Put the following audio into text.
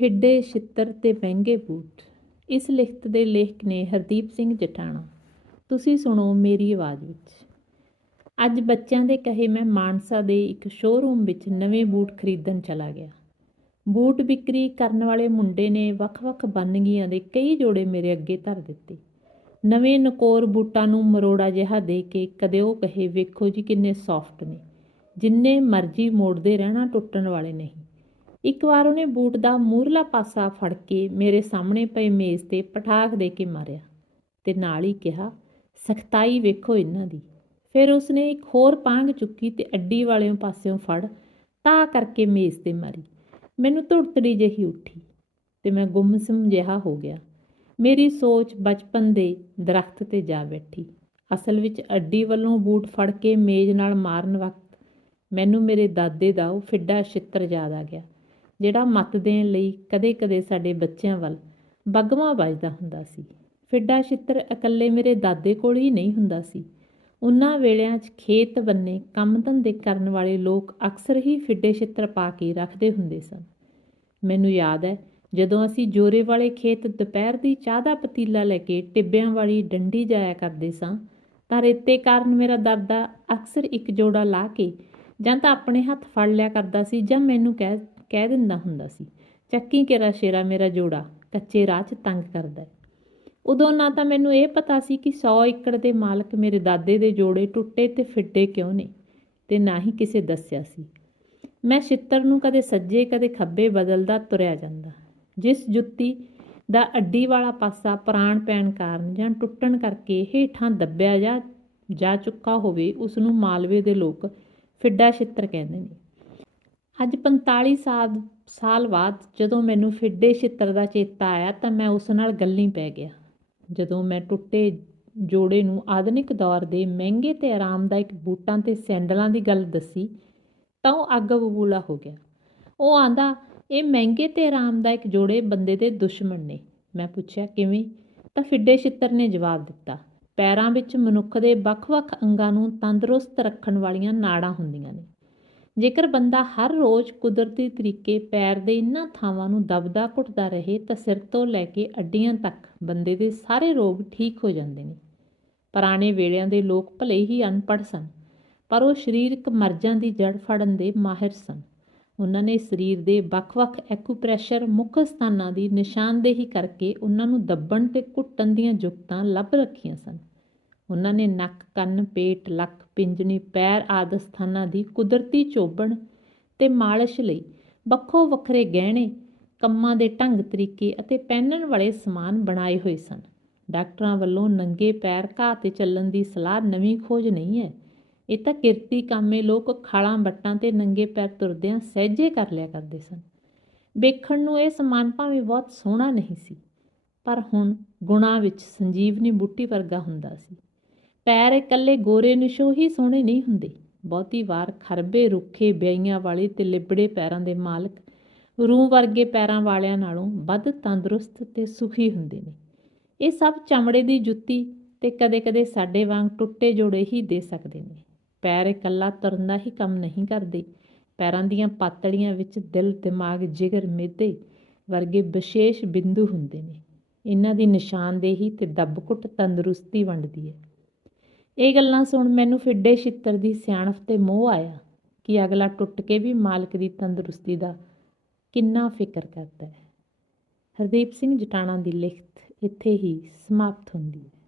ਫਿੱਡੇ ਛਿੱਤਰ ਤੇ ਮਹਿੰਗੇ ਬੂਟ। ਇਸ ਲਿਖਤ ਦੇ ਲੇਖਕ ਨੇ ਹਰਦੀਪ ਸਿੰਘ ਜਟਾਣਾ ਤੁਸੀਂ ਸੁਣੋ ਮੇਰੀ ਆਵਾਜ਼ ਵਿੱਚ। ਅੱਜ ਬੱਚਿਆਂ ਦੇ ਕਹੇ ਮੈਂ ਮਾਨਸਾ ਦੇ ਇੱਕ ਸ਼ੋਰੂਮ ਵਿੱਚ ਨਵੇਂ ਬੂਟ ਖਰੀਦਣ ਚਲਾ ਗਿਆ। ਬੂਟ ਵਿਕਰੀ ਕਰਨ ਵਾਲੇ ਮੁੰਡੇ ਨੇ ਵੱਖ-ਵੱਖ ਬੰਨਗੀਆਂ ਦੇ ਕਈ ਜੋੜੇ ਮੇਰੇ ਅੱਗੇ ਧਰ ਦਿੱਤੇ। ਨਵੇਂ ਨਕੋਰ ਬੂਟਾਂ ਨੂੰ ਮਰੋੜਾ ਜਿਹਾ ਦੇ ਕੇ ਕਦੇ ਉਹ ਕਹੇ, ਵੇਖੋ ਜੀ ਕਿੰਨੇ ਸੌਫਟ ਨੇ। ਜਿੰਨੇ ਮਰਜ਼ੀ ਮੋੜਦੇ ਰਹਿਣਾ, ਟੁੱਟਣ ਵਾਲੇ ਨਹੀਂ। ਇੱਕ ਵਾਰ ਉਹਨੇ ਬੂਟ ਦਾ ਮੂਰਲਾ ਪਾਸਾ ਫੜ ਕੇ ਮੇਰੇ ਸਾਹਮਣੇ ਪਏ ਮੇਜ਼ ਤੇ ਪਠਾਖ ਦੇ ਕੇ ਮਾਰਿਆ ਤੇ ਨਾਲ ਹੀ ਕਿਹਾ, ਸਖਤਾਈ ਵੇਖੋ ਇਹਨਾਂ ਦੀ। ਫਿਰ ਉਸਨੇ ਇੱਕ ਹੋਰ ਪਾਂਗ ਚੁੱਕੀ ਤੇ ਅੱਡੀ ਵਾਲਿਓਂ ਪਾਸਿਓਂ ਫੜ, ਤਾਂ ਕਰਕੇ ਮੇਜ਼ ਤੇ ਮਾਰੀ। ਮੈਨੂੰ ਧੁੜਤੜੀ ਜਿਹੀ ਉੱਠੀ ਤੇ ਮੈਂ ਗੁੰਮਸਮ ਜਿਹਾ ਹੋ ਗਿਆ। ਮੇਰੀ ਸੋਚ ਬਚਪਨ ਦੇ ਦਰਖਤ ਤੇ ਜਾ ਬੈਠੀ। ਅਸਲ ਵਿੱਚ ਅੱਡੀ ਵੱਲੋਂ ਬੂਟ ਫੜ ਕੇ ਮੇਜ਼ ਨਾਲ ਮਾਰਨ ਵਕਤ ਮੈਨੂੰ ਮੇਰੇ ਦਾਦੇ ਦਾ ਉਹ ਫਿੱਡਾ ਛਿੱਤਰ ਯਾਦ ਆ ਗਿਆ। ਜਿਹੜਾ ਮੱਤ ਦੇਣ ਲਈ ਕਦੇ-ਕਦੇ ਸਾਡੇ ਬੱਚਿਆਂ ਵੱਲ ਬਗਮਾ ਵੱਜਦਾ ਹੁੰਦਾ ਸੀ। ਫਿੱਡਾ ਛਿੱਤਰ ਇਕੱਲੇ ਮੇਰੇ ਦਾਦੇ ਕੋਲ ਹੀ ਨਹੀਂ ਹੁੰਦਾ ਸੀ। ਉਨ੍ਹਾਂ ਵੇਲਿਆਂ 'ਚ ਖੇਤ ਬੰਨੇ ਕੰਮ ਧੰਦੇ ਕਰਨ ਵਾਲੇ ਲੋਕ ਅਕਸਰ ਹੀ ਫਿੱਡੇ ਛਿੱਤਰ ਪਾ ਕੇ ਰੱਖਦੇ ਹੁੰਦੇ ਸਨ। ਮੈਨੂੰ ਯਾਦ ਹੈ, ਜਦੋਂ ਅਸੀਂ ਜੋਰੇ ਵਾਲੇ ਖੇਤ ਦੁਪਹਿਰ ਦੀ ਚਾਹ ਦਾ ਪਤੀਲਾ ਲੈ ਕੇ ਟਿੱਬਿਆਂ ਵਾਲੀ ਡੰਡੀ ਜਾਇਆ ਕਰਦੇ ਸਾਂ, ਤਾਂ ਰੇਤੇ ਕਾਰਨ ਮੇਰਾ ਦਾਦਾ ਅਕਸਰ ਇੱਕ ਜੋੜਾ ਲਾ ਕੇ ਜਾਂ ਤਾਂ ਆਪਣੇ ਹੱਥ ਫੜ ਲਿਆ ਕਰਦਾ ਸੀ ਜਾਂ ਮੈਨੂੰ ਕਹਿ ਕਹਿ ਦਿੰਦਾ ਹੁੰਦਾ ਸੀ, ਚੱਕੀ ਕੇਰਾ ਸ਼ੇਰਾ ਮੇਰਾ ਜੋੜਾ, ਕੱਚੇ ਰਾਹ 'ਚ ਤੰਗ ਕਰਦਾ ਉਦੋਂ ਨਾ ਤਾਂ ਮੈਨੂੰ ਇਹ ਪਤਾ ਸੀ ਕਿ 100 ਏਕੜ ਦੇ ਮਾਲਕ ਮੇਰੇ ਦਾਦੇ ਦੇ ਜੋੜੇ ਟੁੱਟੇ ਤੇ ਫਿੱਟੇ ਕਿਉਂ ਨੇ, ਤੇ ਨਾ ਹੀ ਕਿਸੇ ਦੱਸਿਆ ਸੀ। ਮੈਂ ਛਿੱਤਰ ਨੂੰ ਕਦੇ ਸੱਜੇ, ਕਦੇ ਖੱਬੇ ਬਦਲਦਾ ਤੁਰਿਆ ਜਾਂਦਾ। ਜਿਸ ਜੁੱਤੀ ਦਾ ਅੱਡੀ ਵਾਲਾ ਪਾਸਾ ਪ੍ਰਾਣ ਪੈਣ ਕਾਰਨ ਜਾਂ ਟੁੱਟਣ ਕਰਕੇ ਹੇਠਾਂ ਦੱਬਿਆ ਜਾ ਜਾ ਚੁੱਕਾ ਹੋਵੇ, ਉਸ ਨੂੰ ਮਾਲਵੇ ਦੇ ਲੋਕ ਫਿੱਡਾ ਛਿੱਤਰ ਕਹਿੰਦੇ ਨੇ। ਅੱਜ 45 ਸਾਲ ਸਾਲ ਬਾਅਦ ਜਦੋਂ ਮੈਨੂੰ ਫਿੱਡੇ ਛਿੱਤਰ ਦਾ ਚੇਤਾ ਆਇਆ ਤਾਂ ਮੈਂ ਉਸ ਨਾਲ ਗੱਲੀ ਪੈ ਗਿਆ। ਜਦੋਂ ਮੈਂ ਟੁੱਟੇ ਜੋੜੇ ਨੂੰ ਆਧੁਨਿਕ ਦੌਰ ਦੇ ਮਹਿੰਗੇ ਤੇ ਆਰਾਮਦਾਇਕ ਬੂਟਾਂ ਤੇ ਸੈਂਡਲਾਂ ਦੀ ਗੱਲ ਦੱਸੀ ਤਾਂ ਉਹ ਅੱਗ ਬਬੂਲਾ ਹੋ ਗਿਆ। ਉਹ ਆਂਦਾ, ਇਹ ਮਹਿੰਗੇ ਤੇ ਆਰਾਮਦਾਇਕ ਜੋੜੇ ਬੰਦੇ ਦੇ ਦੁਸ਼ਮਣ ਨੇ। ਮੈਂ ਪੁੱਛਿਆ, ਕਿਵੇਂ? ਤਾਂ ਫਿੱਡੇ ਛਿੱਤਰ ਨੇ ਜਵਾਬ ਦਿੱਤਾ, ਪੈਰਾਂ ਵਿੱਚ ਮਨੁੱਖ ਦੇ ਵੱਖ-ਵੱਖ ਅੰਗਾਂ ਨੂੰ ਤੰਦਰੁਸਤ ਰੱਖਣ ਵਾਲੀਆਂ ਨਾੜਾਂ ਹੁੰਦੀਆਂ ਨੇ। ਜੇਕਰ ਬੰਦਾ ਹਰ ਰੋਜ਼ ਕੁਦਰਤੀ ਤਰੀਕੇ ਪੈਰ ਦੇ ਇਨ੍ਹਾਂ ਥਾਵਾਂ ਨੂੰ ਦਬਦਾ ਘੁੱਟਦਾ ਰਹੇ ਤਾਂ ਸਿਰ ਤੋਂ ਲੈ ਕੇ ਅੱਡੀਆਂ ਤੱਕ ਬੰਦੇ ਦੇ ਸਾਰੇ ਰੋਗ ਠੀਕ ਹੋ ਜਾਂਦੇ ਨੇ। ਪੁਰਾਣੇ ਵੇਲਿਆਂ ਦੇ ਲੋਕ ਭਲੇ ਹੀ ਅਨਪੜ੍ਹ ਸਨ, ਪਰ ਉਹ ਸਰੀਰਕ ਮਰਜ਼ਾਂ ਦੀ ਜੜ ਫੜਨ ਦੇ ਮਾਹਿਰ ਸਨ। ਉਹਨਾਂ ਨੇ ਸਰੀਰ ਦੇ ਵੱਖ-ਵੱਖ ਐਕੂਪ੍ਰੈਸ਼ਰ ਮੁੱਖ ਸਥਾਨਾਂ ਦੀ ਨਿਸ਼ਾਨਦੇਹੀ ਕਰਕੇ ਉਹਨਾਂ ਨੂੰ ਦੱਬਣ ਤੇ ਘੁੱਟਣ ਦੀਆਂ ਜੁਗਤਾਂ ਲੱਭ ਰੱਖੀਆਂ ਸਨ। ਉਹਨਾਂ ਨੇ ਨੱਕ, ਕੰਨ, ਪੇਟ, ਲੱਕ, ਪਿੰਜਣੀ, ਪੈਰ ਆਦਿ ਸਥਾਨਾਂ ਦੀ ਕੁਦਰਤੀ ਚੋਬਣ ਤੇ ਮਾਲਿਸ਼ ਲਈ ਵੱਖੋ ਵੱਖਰੇ ਗਹਿਣੇ, ਕੰਮਾਂ ਦੇ ਢੰਗ ਤਰੀਕੇ ਅਤੇ ਪਹਿਨਣ ਵਾਲੇ ਸਮਾਨ ਬਣਾਏ ਹੋਏ ਸਨ। ਡਾਕਟਰਾਂ ਵੱਲੋਂ ਨੰਗੇ ਪੈਰ ਘਾਹ ਤੇ ਚੱਲਣ ਦੀ ਸਲਾਹ ਨਵੀਂ ਖੋਜ ਨਹੀਂ ਹੈ। ਇਹ ਤਾਂ ਕਿਰਤੀ ਕਾਮੇ ਲੋਕ ਖਾਲਾਂ ਬੱਟਾਂ ਤੇ ਨੰਗੇ ਪੈਰ ਤੁਰਦਿਆਂ ਸਹਿਜੇ ਕਰ ਲਿਆ ਕਰਦੇ ਸਨ। ਵੇਖਣ ਨੂੰ ਇਹ ਸਮਾਨ ਭਾਵੇਂ ਬਹੁਤ ਸੋਹਣਾ ਨਹੀਂ ਸੀ, ਪਰ ਹੁਣ ਗੁਣਾ ਵਿੱਚ ਸੰਜੀਵਨੀ ਬੂਟੀ ਵਰਗਾ ਹੁੰਦਾ ਸੀ। ਪੈਰ ਇਕੱਲੇ ਗੋਰੇ ਨਿਸ਼ੋ ਹੀ ਸੋਹਣੇ ਨਹੀਂ ਹੁੰਦੇ। ਬਹੁਤੀ ਵਾਰ ਖਰਬੇ ਰੁੱਖੇ ਬਿਆਈਆਂ ਵਾਲੇ ਤੇ ਲਿਬੜੇ ਪੈਰਾਂ ਦੇ ਮਾਲਕ ਰੂਹ ਵਰਗੇ ਪੈਰਾਂ ਵਾਲਿਆਂ ਨਾਲੋਂ ਵੱਧ ਤੰਦਰੁਸਤ ਤੇ ਸੁਖੀ ਹੁੰਦੇ ਨੇ। ਇਹ ਸਭ ਚਮੜੇ ਦੀ ਜੁੱਤੀ ਤੇ ਕਦੇ-ਕਦੇ ਸਾਡੇ ਵਾਂਗ ਟੁੱਟੇ ਜੋੜੇ ਹੀ ਦੇ ਸਕਦੇ ਨੇ। ਪੈਰ ਇਕੱਲਾ ਤੁਰਨ ਦਾ ਹੀ ਕੰਮ ਨਹੀਂ ਕਰਦੇ। ਪੈਰਾਂ ਦੀਆਂ ਪਾਤੜੀਆਂ ਵਿੱਚ ਦਿਲ ਦਿਮਾਗ ਜਿਗਰ ਮਿਹਦੇ ਵਰਗੇ ਵਿਸ਼ੇਸ਼ ਬਿੰਦੂ ਹੁੰਦੇ ਨੇ। ਇਹਨਾਂ ਦੀ ਨਿਸ਼ਾਨਦੇਹੀ ਤੇ ਦੱਬਕੁੱਟ ਤੰਦਰੁਸਤੀ ਵੰਡਦੀ ਹੈ। ਇਹ ਗੱਲਾਂ ਸੁਣ ਮੈਨੂੰ ਫਿੱਡੇ ਛਿੱਤਰ ਦੀ ਸਿਆਣਪ ਤੇ ਮੋਹ ਆਇਆ ਕਿ ਅਗਲਾ ਟੁੱਟ ਕੇ ਵੀ ਮਾਲਕ ਦੀ ਤੰਦਰੁਸਤੀ ਦਾ ਕਿੰਨਾ ਫਿਕਰ ਕਰਦਾ ਹੈ। ਹਰਦੀਪ ਸਿੰਘ ਜਟਾਣਾ ਦੀ ਲਿਖਤ ਇੱਥੇ ਹੀ ਸਮਾਪਤ ਹੁੰਦੀ ਹੈ।